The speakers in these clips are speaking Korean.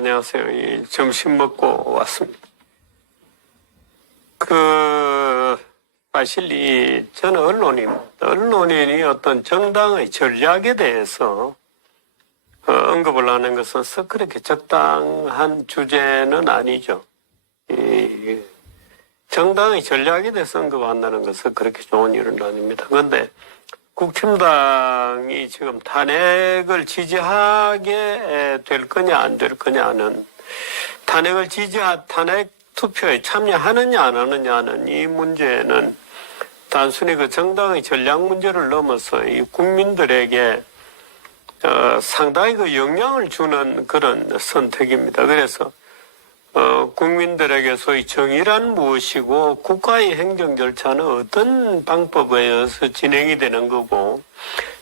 안녕하세요. 점심 먹고 왔습니다. 사실 저는 언론인이 어떤 정당의 전략에 대해서 언급을 하는 것은 그렇게 적당한 주제는 아니죠. 정당의 전략에 대해서 언급한다는 것은 그렇게 좋은 일은 아닙니다. 그런데 국힘당이 지금 탄핵을 지지하게 될 거냐 안 될 거냐는 탄핵 투표에 참여하느냐 안 하느냐는 이 문제는 단순히 그 정당의 전략 문제를 넘어서 이 국민들에게 상당히 그 영향을 주는 그런 선택입니다. 그래서 국민들에게 소위 정의란 무엇이고 국가의 행정 절차는 어떤 방법에 의해서 진행이 되는 거고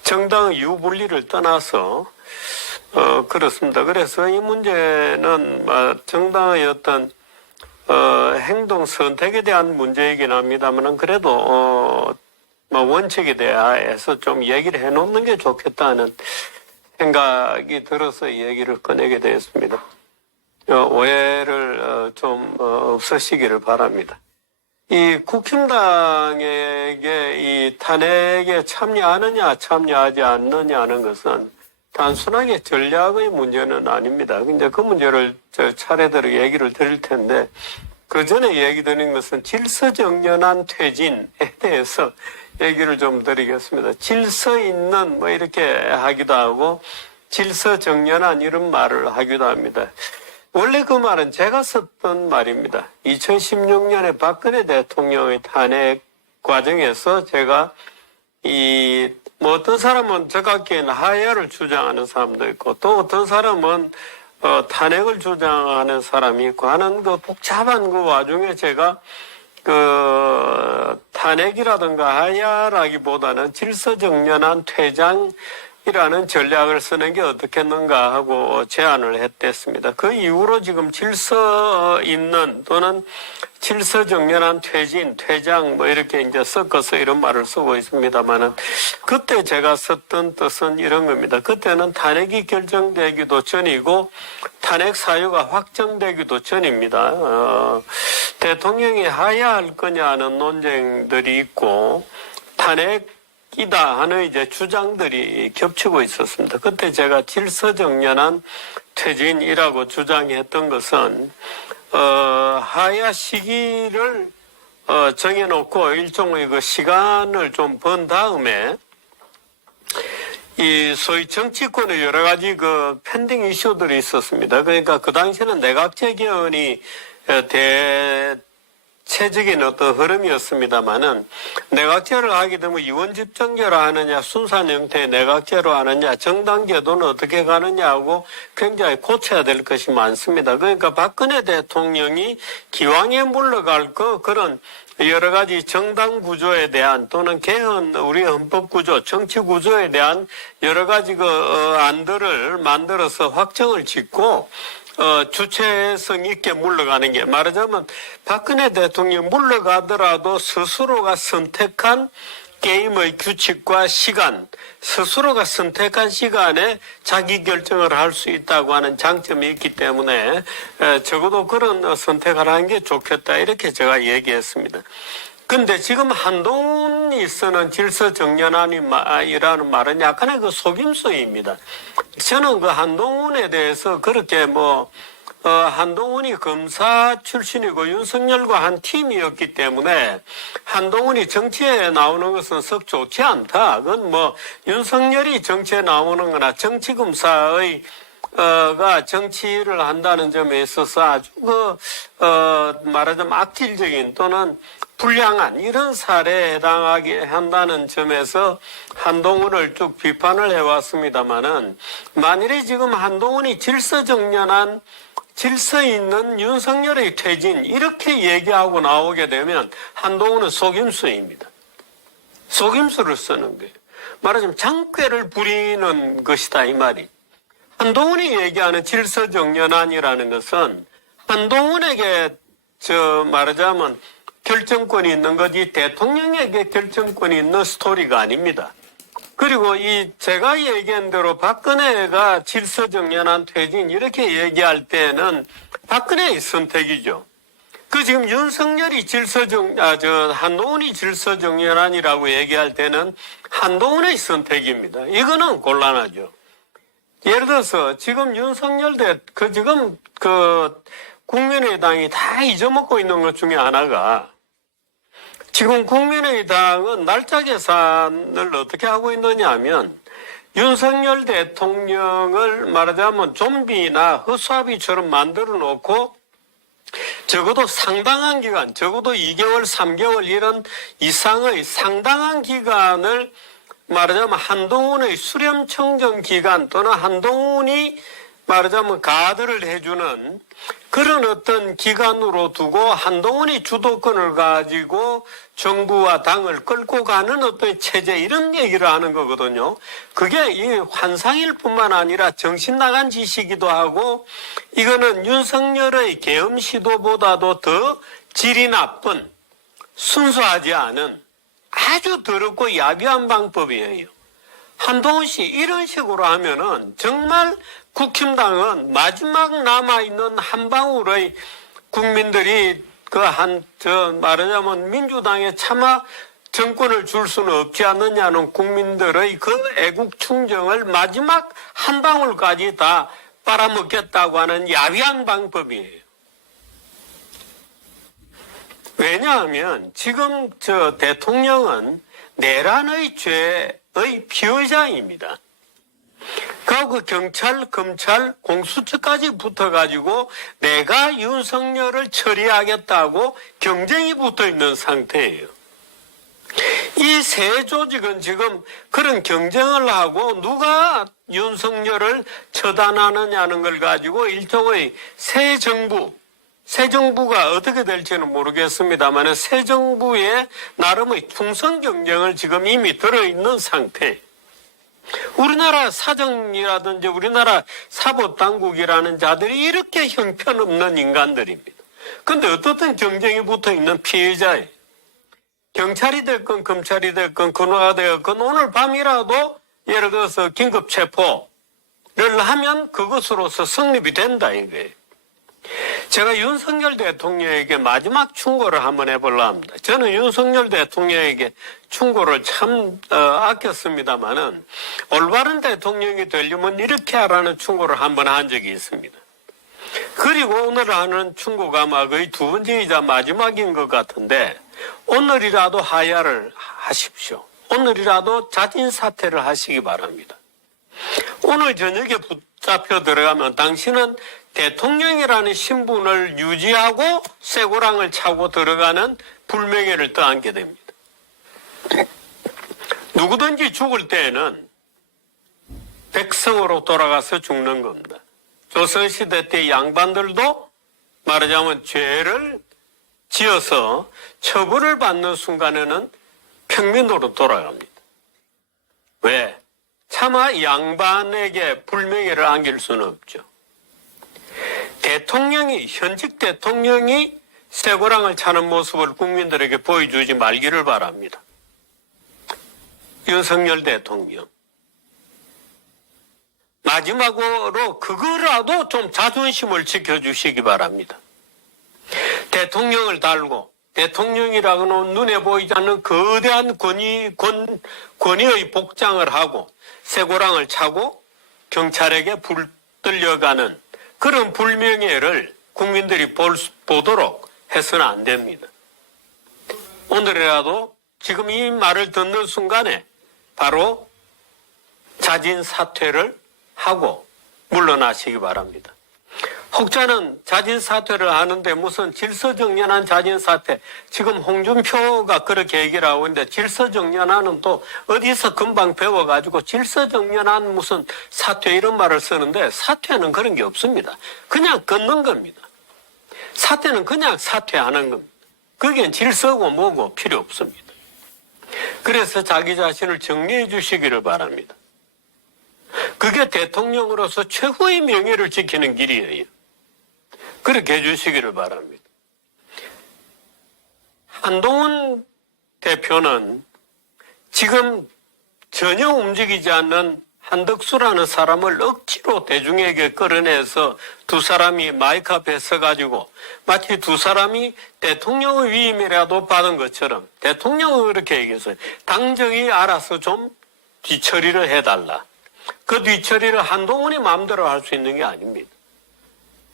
정당의 유분리를 떠나서 그렇습니다. 그래서 이 문제는 정당의 어떤 행동 선택에 대한 문제이긴 합니다만 그래도 원칙에 대해서 좀 얘기를 해놓는 게 좋겠다는 생각이 들어서 얘기를 꺼내게 되었습니다. 오해를 좀 없으시기를 바랍니다. 이 국힘당에게 이 탄핵에 참여하느냐 참여하지 않느냐는 것은 단순하게 전략의 문제는 아닙니다. 근데 그 문제를 차례대로 얘기를 드릴 텐데 그 전에 얘기 드린 것은 질서정연한 퇴진에 대해서 얘기를 좀 드리겠습니다. 질서 있는 이렇게 하기도 하고 질서정연한 이런 말을 하기도 합니다. 원래 그 말은 제가 썼던 말입니다. 2016년에 박근혜 대통령의 탄핵 과정에서 제가 어떤 사람은 저각기에는 하야를 주장하는 사람도 있고 또 어떤 사람은 탄핵을 주장하는 사람이 있고 하는 그 복잡한 그 와중에 제가 탄핵이라든가 하야라기보다는 질서정연한 퇴장이라는 전략을 쓰는 게 어떻겠는가 하고 제안을 했댔습니다. 그 이후로 지금 질서 있는 또는 질서정연한 퇴장 이렇게 이제 섞어서 이런 말을 쓰고 있습니다만은 그때 제가 썼던 뜻은 이런 겁니다. 그때는 탄핵이 결정되기도 전이고 탄핵 사유가 확정되기도 전입니다. 대통령이 하야할 거냐는 논쟁들이 있고 탄핵이다 하는 이제 주장들이 겹치고 있었습니다. 그때 제가 질서정연한 퇴진이라고 주장했던 것은 하야 시기를 정해놓고 일종의 그 시간을 좀 번 다음에 이 소위 정치권의 여러 가지 그 펜딩 이슈들이 있었습니다. 그러니까 그 당시에는 내각 재개헌이 대체적인 어떤 흐름이었습니다만은 내각제를 하게 되면 이원집정제로 하느냐 순산 형태의 내각제로 하느냐 정당제도는 어떻게 가느냐하고 굉장히 고쳐야 될 것이 많습니다. 그러니까 박근혜 대통령이 기왕에 물러갈 그런 여러 가지 정당 구조에 대한 또는 개헌 우리 헌법 구조 정치 구조에 대한 여러 가지 안들을 만들어서 확정을 짓고 주체성 있게 물러가는 게 말하자면 박근혜 대통령 물러가더라도 스스로가 선택한 게임의 규칙과 시간, 스스로가 선택한 시간에 자기 결정을 할 수 있다고 하는 장점이 있기 때문에 적어도 그런 선택을 하는 게 좋겠다 이렇게 제가 얘기했습니다. 근데 지금 한동훈이 쓰는 질서정연한이라는 말은 약간의 그 속임수입니다. 저는 그 한동훈에 대해서 그렇게 한동훈이 검사 출신이고 윤석열과 한 팀이었기 때문에 한동훈이 정치에 나오는 것은 썩 좋지 않다. 그건 윤석열이 정치에 나오는 거나 정치검사의 가 정치를 한다는 점에 있어서 아주 말하자면 악질적인 또는 불량한 이런 사례에 해당하게 한다는 점에서 한동훈을 쭉 비판을 해왔습니다만은 만일에 지금 한동훈이 질서정연한 질서 있는 윤석열의 퇴진 이렇게 얘기하고 나오게 되면 한동훈은 속임수입니다. 속임수를 쓰는 거예요. 말하자면 장꾀를 부리는 것이다 이 말이. 한동훈이 얘기하는 질서정연한이라는 것은 한동훈에게 말하자면 결정권이 있는 거지 대통령에게 결정권이 있는 스토리가 아닙니다. 그리고 제가 얘기한 대로 박근혜가 질서정연한 퇴진 이렇게 얘기할 때는 박근혜의 선택이죠. 지금 윤석열이 한동훈이 질서정연한이라고 얘기할 때는 한동훈의 선택입니다. 이거는 곤란하죠. 예를 들어서 지금 국민의당이 다 잊어먹고 있는 것 중에 하나가 지금 국민의당은 날짜 계산을 어떻게 하고 있느냐 하면 윤석열 대통령을 말하자면 좀비나 허수아비처럼 만들어 놓고 적어도 상당한 기간, 적어도 2개월, 3개월 이런 이상의 상당한 기간을 말하자면 한동훈의 수렴청정 기간 또는 한동훈이 말하자면 가드를 해주는 그런 어떤 기간으로 두고 한동훈이 주도권을 가지고 정부와 당을 끌고 가는 어떤 체제 이런 얘기를 하는 거거든요. 그게 이 환상일 뿐만 아니라 정신 나간 짓이기도 하고 이거는 윤석열의 계엄 시도보다도 더 질이 나쁜 순수하지 않은 아주 더럽고 야비한 방법이에요. 한동훈 씨 이런 식으로 하면은 정말 국힘당은 마지막 남아있는 한 방울의 국민들이 말하자면 민주당에 차마 정권을 줄 수는 없지 않느냐는 국민들의 그 애국 충정을 마지막 한 방울까지 다 빨아먹겠다고 하는 야비한 방법이에요. 왜냐하면 지금 대통령은 내란의 죄의 피의자입니다. 그 경찰, 검찰, 공수처까지 붙어가지고 내가 윤석열을 처리하겠다고 경쟁이 붙어있는 상태예요. 이 세 조직은 지금 그런 경쟁을 하고 누가 윤석열을 처단하느냐는 걸 가지고 일종의 새 정부가 어떻게 될지는 모르겠습니다만 새 정부의 나름의 충성 경쟁을 지금 이미 들어있는 상태. 우리나라 사정이라든지 우리나라 사법당국이라는 자들이 이렇게 형편없는 인간들입니다. 그런데 어떻든 경쟁이 붙어있는 피해자예요. 경찰이 됐건 검찰이 됐건 근호가 되었건 오늘 밤이라도 예를 들어서 긴급 체포를 하면 그것으로서 성립이 된다 이거예요. 제가 윤석열 대통령에게 마지막 충고를 한번 해보려 합니다. 저는 윤석열 대통령에게 충고를 참 아꼈습니다만은 올바른 대통령이 되려면 이렇게 하라는 충고를 한번 한 적이 있습니다. 그리고 오늘 하는 충고가 아마 거의 두 번째이자 마지막인 것 같은데 오늘이라도 하야를 하십시오. 오늘이라도 자진 사퇴를 하시기 바랍니다. 오늘 저녁에 붙잡혀 들어가면 당신은 대통령이라는 신분을 유지하고 쇠고랑을 차고 들어가는 불명예를 떠안게 됩니다. 누구든지 죽을 때에는 백성으로 돌아가서 죽는 겁니다. 조선시대 때 양반들도 말하자면 죄를 지어서 처벌을 받는 순간에는 평민으로 돌아갑니다. 왜? 차마 양반에게 불명예를 안길 수는 없죠. 현직 대통령이 쇠고랑을 차는 모습을 국민들에게 보여주지 말기를 바랍니다. 윤석열 대통령. 마지막으로 그거라도 좀 자존심을 지켜주시기 바랍니다. 대통령을 달고 대통령이라고는 눈에 보이지 않는 거대한 권위의 복장을 하고 쇠고랑을 차고 경찰에게 불들려가는 그런 불명예를 국민들이 보도록 해서는 안 됩니다. 오늘이라도 지금 이 말을 듣는 순간에 바로 자진 사퇴를 하고 물러나시기 바랍니다. 혹자는 자진 사퇴를 하는데 무슨 질서정연한 자진 사퇴, 지금 홍준표가 그렇게 얘기를 하고 있는데 질서정연한은 또 어디서 금방 배워가지고 질서정연한 무슨 사퇴 이런 말을 쓰는데 사퇴는 그런 게 없습니다. 그냥 끊는 겁니다. 사퇴는 그냥 사퇴하는 겁니다. 그게 질서고 뭐고 필요 없습니다. 그래서 자기 자신을 정리해 주시기를 바랍니다. 그게 대통령으로서 최고의 명예를 지키는 길이에요. 그렇게 해주시기를 바랍니다. 한동훈 대표는 지금 전혀 움직이지 않는 한덕수라는 사람을 억지로 대중에게 끌어내서 두 사람이 마이크 앞에 서가지고 마치 두 사람이 대통령의 위임이라도 받은 것처럼 대통령은 그렇게 얘기했어요. 당정이 알아서 좀 뒤처리를 해달라. 그 뒤처리를 한동훈이 마음대로 할 수 있는 게 아닙니다.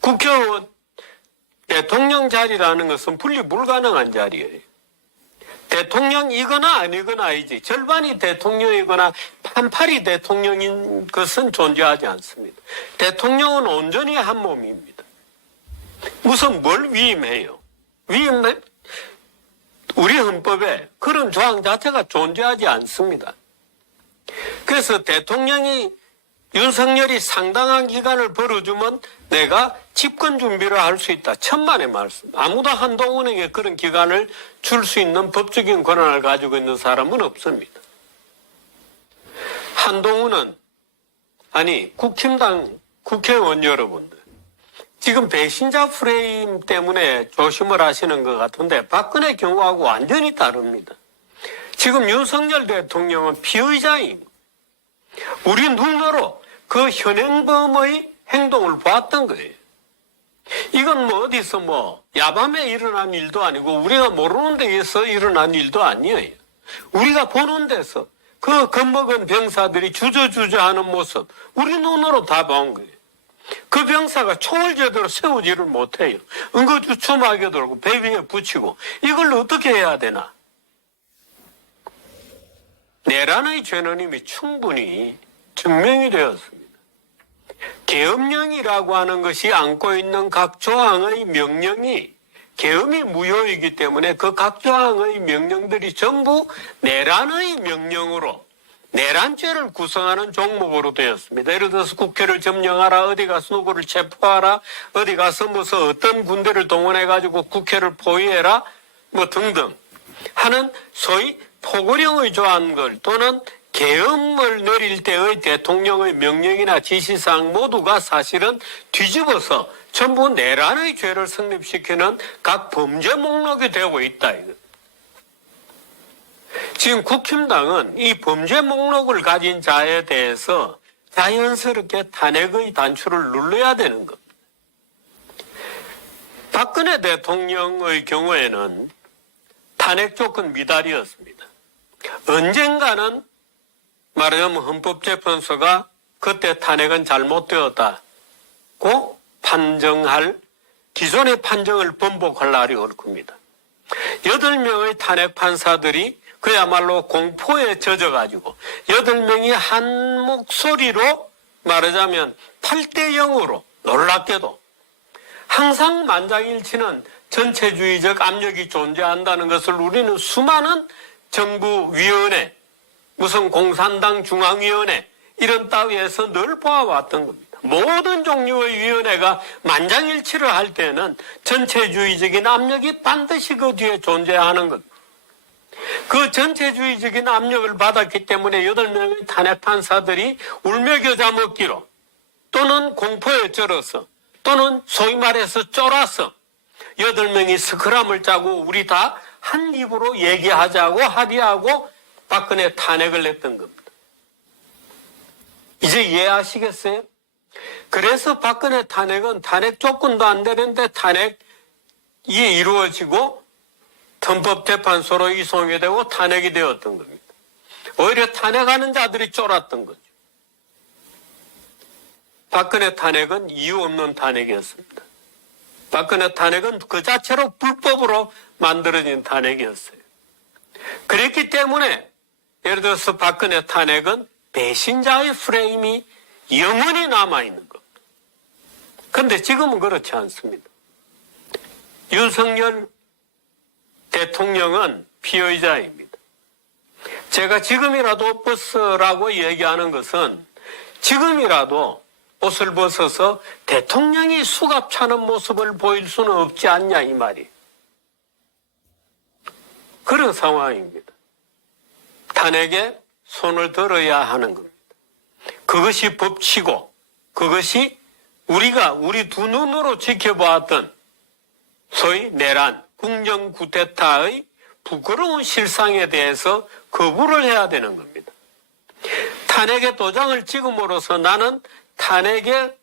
국회의원 대통령 자리라는 것은 분리 불가능한 자리예요. 대통령이거나 아니거나이지 절반이 대통령이거나 판팔이 대통령인 것은 존재하지 않습니다. 대통령은 온전히 한 몸입니다. 무슨 뭘 위임해요? 우리 헌법에 그런 조항 자체가 존재하지 않습니다. 그래서 대통령이 윤석열이 상당한 기간을 벌어주면 내가 집권 준비를 할 수 있다. 천만의 말씀. 아무도 한동훈에게 그런 기간을 줄 수 있는 법적인 권한을 가지고 있는 사람은 없습니다. 한동훈은 국힘당 국회의원 여러분들 지금 배신자 프레임 때문에 조심을 하시는 것 같은데 박근혜 경우하고 완전히 다릅니다. 지금 윤석열 대통령은 피의자입니다. 우리 눈으로 그 현행범의 행동을 보았던 거예요. 이건 어디서 야밤에 일어난 일도 아니고 우리가 모르는 데에서 일어난 일도 아니에요. 우리가 보는 데서 그 겁먹은 병사들이 주저주저하는 모습 우리 눈으로 다 본 거예요. 그 병사가 총을 제대로 세우지를 못해요. 응거주춤하게 돌고 배 위에 붙이고 이걸 어떻게 해야 되나? 내란의 죄는 이미 충분히 증명이 되었습니다. 계엄령이라고 하는 것이 안고 있는 각 조항의 명령이 계엄이 무효이기 때문에 그 각 조항의 명령들이 전부 내란의 명령으로 내란죄를 구성하는 종목으로 되었습니다. 예를 들어서 국회를 점령하라, 어디 가서 누구를 체포하라, 어디 가서 어떤 군대를 동원해가지고 국회를 포위해라, 등등 하는 소위 포고령의 조항들 또는 계엄을 내릴 때의 대통령의 명령이나 지시사항 모두가 사실은 뒤집어서 전부 내란의 죄를 성립시키는 각 범죄 목록이 되고 있다. 지금 국힘당은 이 범죄 목록을 가진 자에 대해서 자연스럽게 탄핵의 단추를 눌러야 되는 겁니다. 박근혜 대통령의 경우에는 탄핵 조건 미달이었습니다. 언젠가는 말하자면 헌법재판소가 그때 탄핵은 잘못되었다고 판정할 기존의 판정을 번복할 날이 올 겁니다. 8명의 탄핵 판사들이 그야말로 공포에 젖어가지고 8명이 한 목소리로 말하자면 8대0으로 놀랍게도 항상 만장일치는 전체주의적 압력이 존재한다는 것을 우리는 수많은 정부위원회 무슨 공산당 중앙위원회 이런 따위에서 늘 보아왔던 겁니다. 모든 종류의 위원회가 만장일치를 할 때는 전체주의적인 압력이 반드시 그 뒤에 존재하는 겁니다. 그 전체주의적인 압력을 받았기 때문에 8명의 탄핵 판사들이 울며 겨자 먹기로 또는 공포에 쩔어서 또는 소위 말해서 쫄아서 8명이 스크럼을 짜고 우리 다 한 입으로 얘기하자고 합의하고 박근혜 탄핵을 냈던 겁니다. 이제 이해하시겠어요? 그래서 박근혜 탄핵은 탄핵 조건도 안 되는데 탄핵이 이루어지고 헌법재판소로 이송이 되고 탄핵이 되었던 겁니다. 오히려 탄핵하는 자들이 쫄았던 거죠. 박근혜 탄핵은 이유 없는 탄핵이었습니다. 박근혜 탄핵은 그 자체로 불법으로 만들어진 탄핵이었어요. 그랬기 때문에 예를 들어서 박근혜 탄핵은 배신자의 프레임이 영원히 남아있는 겁니다. 그런데 지금은 그렇지 않습니다. 윤석열 대통령은 피의자입니다. 제가 지금이라도 벗으라고 얘기하는 것은 지금이라도 옷을 벗어서 대통령이 수갑 차는 모습을 보일 수는 없지 않냐 이 말이. 그런 상황입니다. 탄핵에 손을 들어야 하는 겁니다. 그것이 법치고 그것이 우리 두 눈으로 지켜보았던 소위 내란, 국정 쿠데타의 부끄러운 실상에 대해서 거부를 해야 되는 겁니다. 탄핵의 도장을 찍음으로써 나는 탄핵에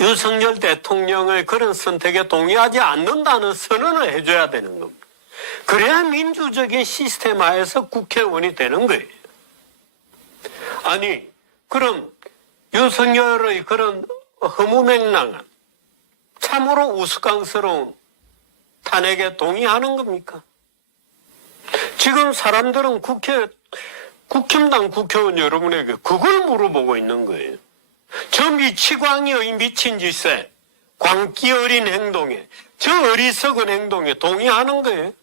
윤석열 대통령의 그런 선택에 동의하지 않는다는 선언을 해줘야 되는 겁니다. 그래야 민주적인 시스템 하에서 국회의원이 되는 거예요. 아니, 그럼 윤석열의 그런 허무맹랑한 참으로 우스꽝스러운 탄핵에 동의하는 겁니까? 지금 사람들은 국힘당 국회의원 여러분에게 그걸 물어보고 있는 거예요. 저 미치광이의 미친 짓에, 광기 어린 행동에, 저 어리석은 행동에 동의하는 거예요.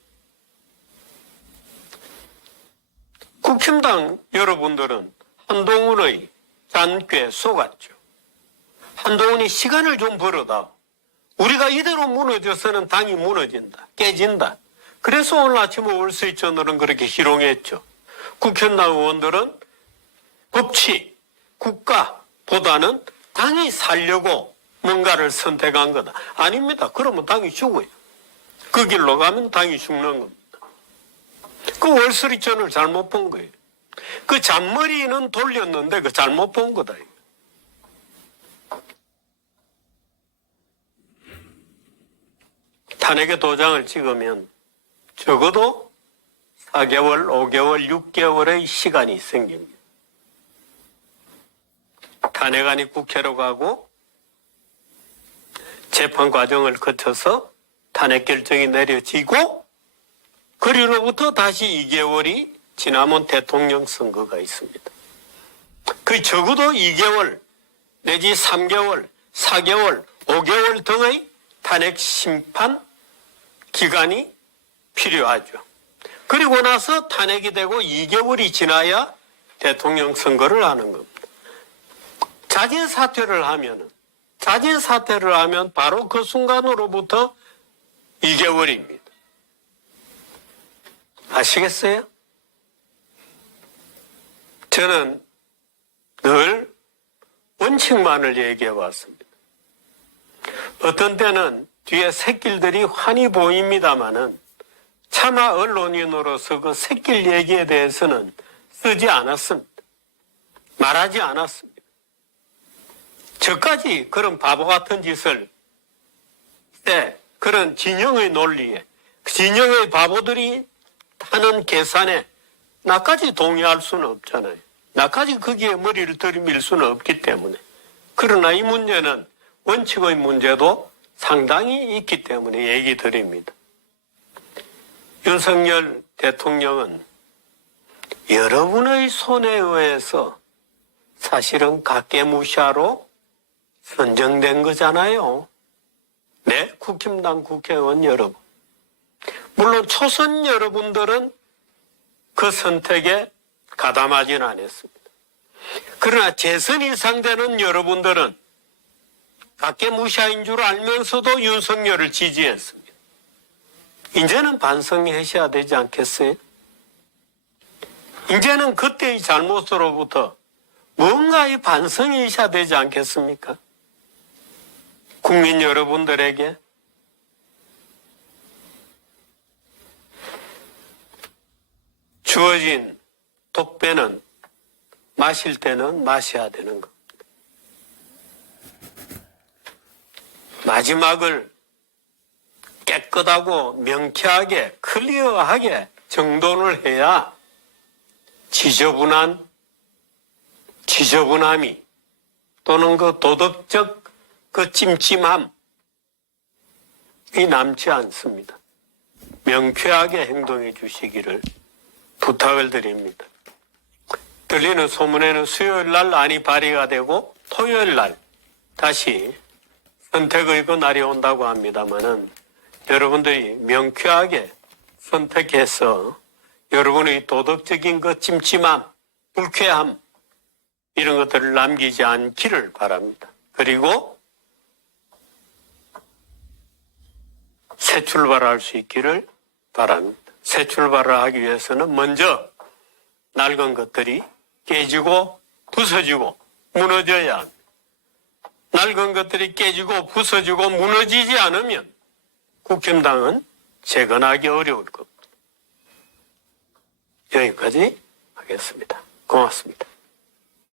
국힘당 여러분들은 한동훈의 잔꾀에 속았죠. 한동훈이 시간을 좀 벌어다. 우리가 이대로 무너져서는 당이 무너진다, 깨진다. 그래서 오늘 아침 월스트리트저널은 그렇게 희롱했죠. 국힘당 의원들은 법치, 국가보다는 당이 살려고 뭔가를 선택한 거다. 아닙니다. 그러면 당이 죽어요. 그 길로 가면 당이 죽는 겁니다. 그 월스트리트저널 잘못 본 거예요. 그 잔머리는 돌렸는데 그 잘못 본 거다. 탄핵의 도장을 찍으면 적어도 4개월, 5개월, 6개월의 시간이 생깁니다. 탄핵안이 국회로 가고 재판 과정을 거쳐서 탄핵 결정이 내려지고 그리로부터 다시 2개월이 지나면 대통령 선거가 있습니다. 그 적어도 2개월 내지 3개월, 4개월, 5개월 등의 탄핵 심판 기간이 필요하죠. 그리고 나서 탄핵이 되고 2개월이 지나야 대통령 선거를 하는 겁니다. 자진 사퇴를 하면 바로 그 순간으로부터 2개월입니다. 아시겠어요? 저는 늘 원칙만을 얘기해 왔습니다. 어떤 때는 뒤에 샛길들이 환히 보입니다마는 차마 언론인으로서 그 샛길 얘기에 대해서는 쓰지 않았습니다. 말하지 않았습니다. 저까지 그런 바보 같은 짓을 그런 진영의 논리에 진영의 바보들이 하는 계산에 나까지 동의할 수는 없잖아요. 나까지 거기에 머리를 들이밀 수는 없기 때문에. 그러나 이 문제는 원칙의 문제도 상당히 있기 때문에 얘기 드립니다. 윤석열 대통령은 여러분의 손에 의해서 사실은 각계무시하로 선정된 거잖아요. 네, 국힘당 국회의원 여러분. 물론 초선 여러분들은 그 선택에 가담하지는 않았습니다. 그러나 재선 이상 되는 여러분들은 각계무시인 줄 알면서도 윤석열을 지지했습니다. 이제는 반성하셔야 되지 않겠어요? 이제는 그때의 잘못으로부터 뭔가의 반성이 있어야 되지 않겠습니까? 국민 여러분들에게 주어진 독배는 마실 때는 마셔야 되는 것. 마지막을 깨끗하고 명쾌하게 클리어하게 정돈을 해야 지저분함이 또는 그 도덕적 그 찜찜함이 남지 않습니다. 명쾌하게 행동해 주시기를 부탁을 드립니다. 들리는 소문에는 수요일 날 안이 발의가 되고 토요일 날 다시 선택의 그 날이 온다고 합니다마는 여러분들이 명쾌하게 선택해서 여러분의 도덕적인 그 찜찜함, 불쾌함 이런 것들을 남기지 않기를 바랍니다. 그리고 새 출발을 할 수 있기를 바랍니다. 새 출발을 하기 위해서는 먼저 낡은 것들이 깨지고 부서지고 무너져야 합니다. 낡은 것들이 깨지고 부서지고 무너지지 않으면 국힘당은 재건하기 어려울 겁니다. 여기까지 하겠습니다. 하겠습니다. 고맙습니다.